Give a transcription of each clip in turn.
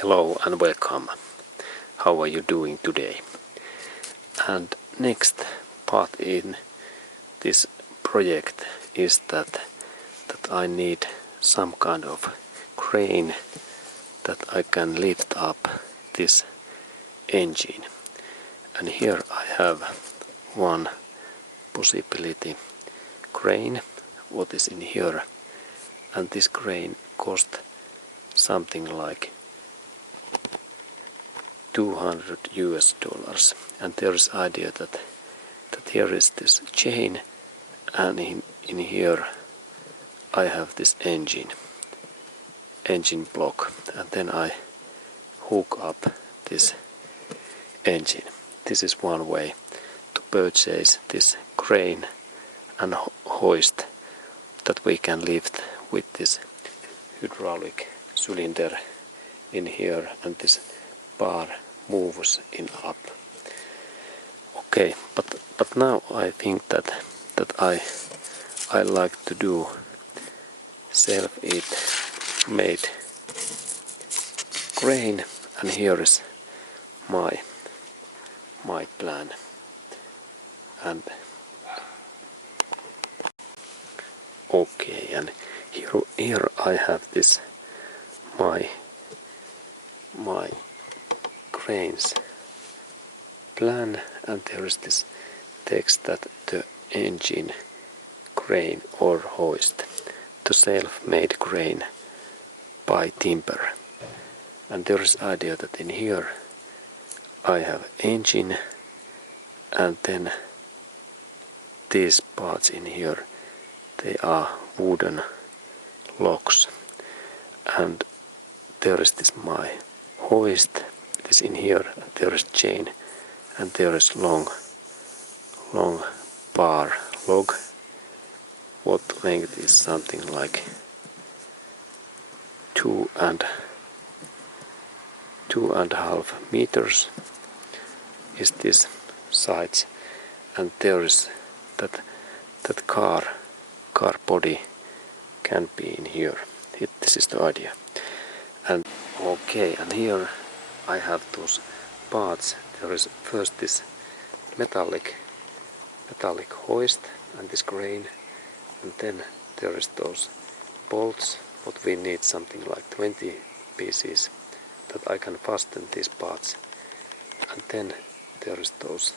Hello and welcome. How are you doing today? And next part in this project is that I need some kind of crane that I can lift up this engine. And here I have one possibility crane, what is in here, and this crane cost something like $200, and there is idea that here is this chain, and in here I have this engine block, and then I hook up this engine. This is one way to purchase this crane and hoist that we can lift with this hydraulic cylinder in here, and this bar moves in up. Okay, but now I think that I like to do self-made crane, and here is my plan. And okay, and here I have this my crane's plan, and there is this text that the engine crane or hoist, the self-made crane by timber. And there is idea that in here I have engine, and then these parts in here, they are wooden logs, and there is this my hoist, this in here, there is chain, and there is long bar log, what length is something like 2.5 meters is this sides, and there is that car body can be in here. This is the idea. And okay, and here I have those parts. There is first this metallic hoist and this crane, and then there is those bolts, what we need something like 20 pieces that I can fasten these parts, and then there is those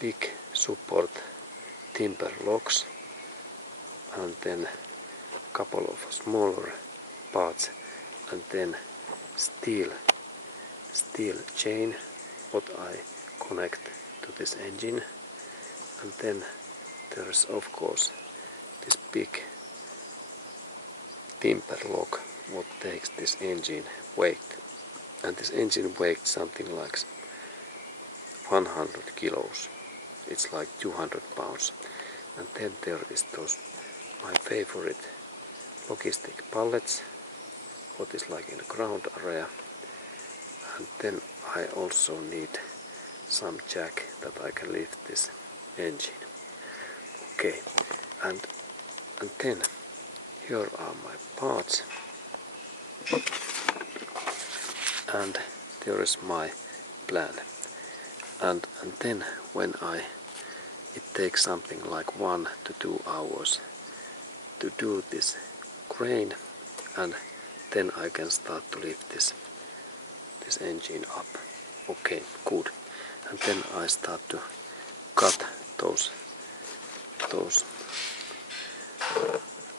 big support timber logs, and then a couple of smaller parts, and then steel chain what I connect to this engine, and then there is of course this big timber log what takes this engine weight, and this engine weight something like 100 kilos, it's like 200 pounds. And then there is those my favorite logistic pallets what is like in the ground area, and then I also need some jack that I can lift this engine. Okay, and then here are my parts, and there is my plan. And then when it takes something like 1 to 2 hours to do this crane, and then I can start to lift this engine up. Okay, good. And then I start to cut those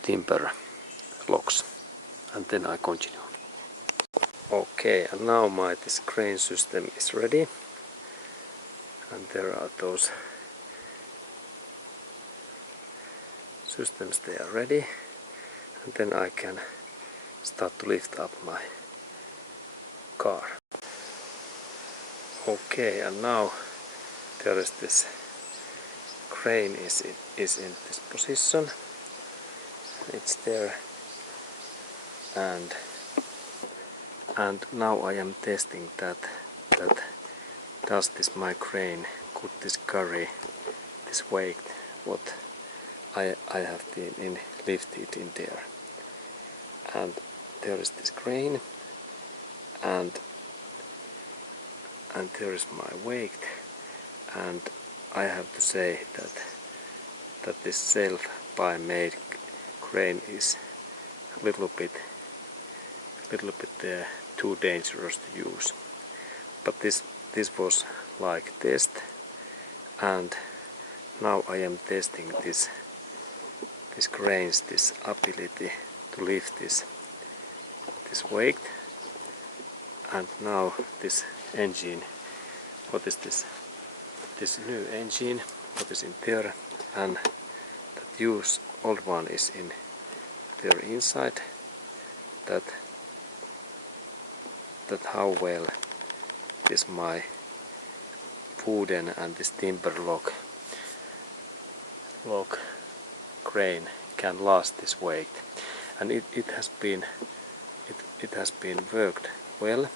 timber logs, and then I continue. Okay, and now this crane system is ready, and there are those systems, they are ready, and then I can start to lift up my car. Okay, and now there is this crane is in this position, it's there, and now I am testing that does this my crane could this carry this weight what I have been lifted in there. And there is this crane, and there is my weight, and I have to say that this self-by-made crane is a little bit too dangerous to use. But this was like test, and now I am testing this crane's this ability to lift this weight. And now this engine, what is this new engine, what is in there, and that old one is in there inside, that how well this my wooden and this timber log crane can last this weight, and it has been worked well.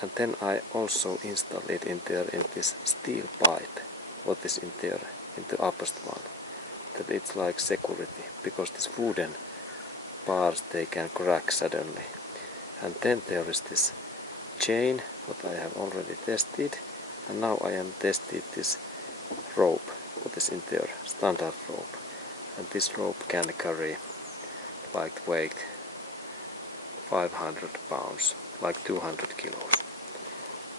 And then I also install it in there in this steel pipe, what is in there in the upper one, that it's like security, because this wooden bars, they can crack suddenly. And then there is this chain, what I have already tested, and now I am tested this rope, what is in there, standard rope, and this rope can carry like weight 500 pounds, like 200 kilos.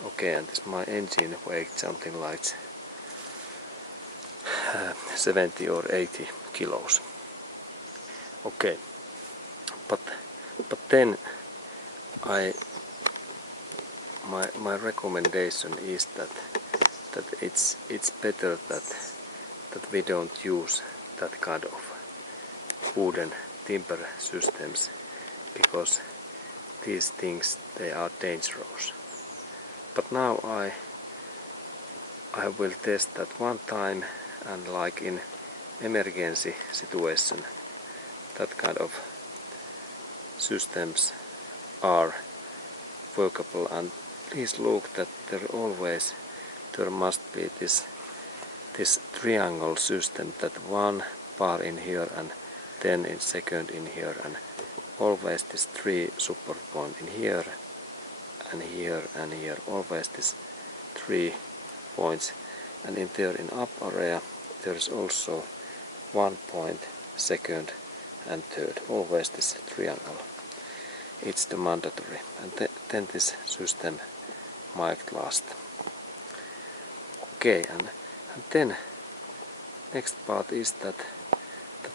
Okay, and this my engine weight something like 70 or 80 kilos. Okay, but then my recommendation is that it's better that we don't use that kind of wooden timber systems, because these things, they are dangerous. But now I will test that one time, and like in emergency situation, that kind of systems are workable. And please look that there must be this triangle system, that one bar in here and then in second in here, and always this 3 support point in here and here and here, always this 3 points. And in there in up area there is also 1 point, second and third, always this triangle. It's the mandatory, and then this system might last. Okay, and then next part is that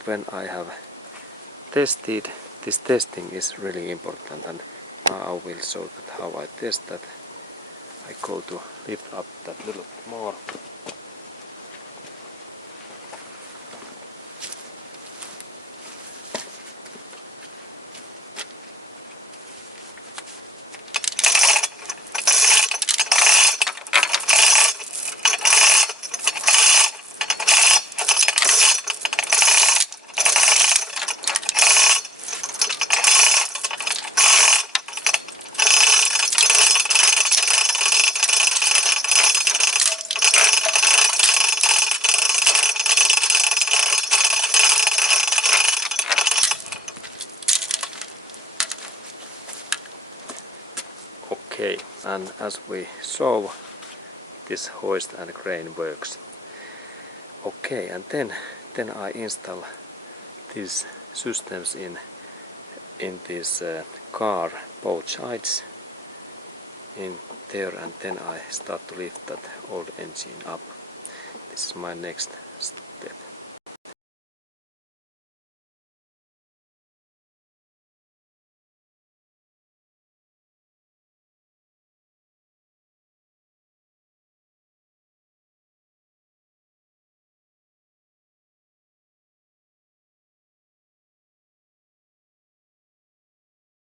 when I have tested, this testing is really important, and now I will show that how I test that. I go to lift up that little bit more. Okay, and as we saw, this hoist and crane works. Okay, and then I install these systems in this car, both sides in there, and then I start to lift that old engine up. This is my next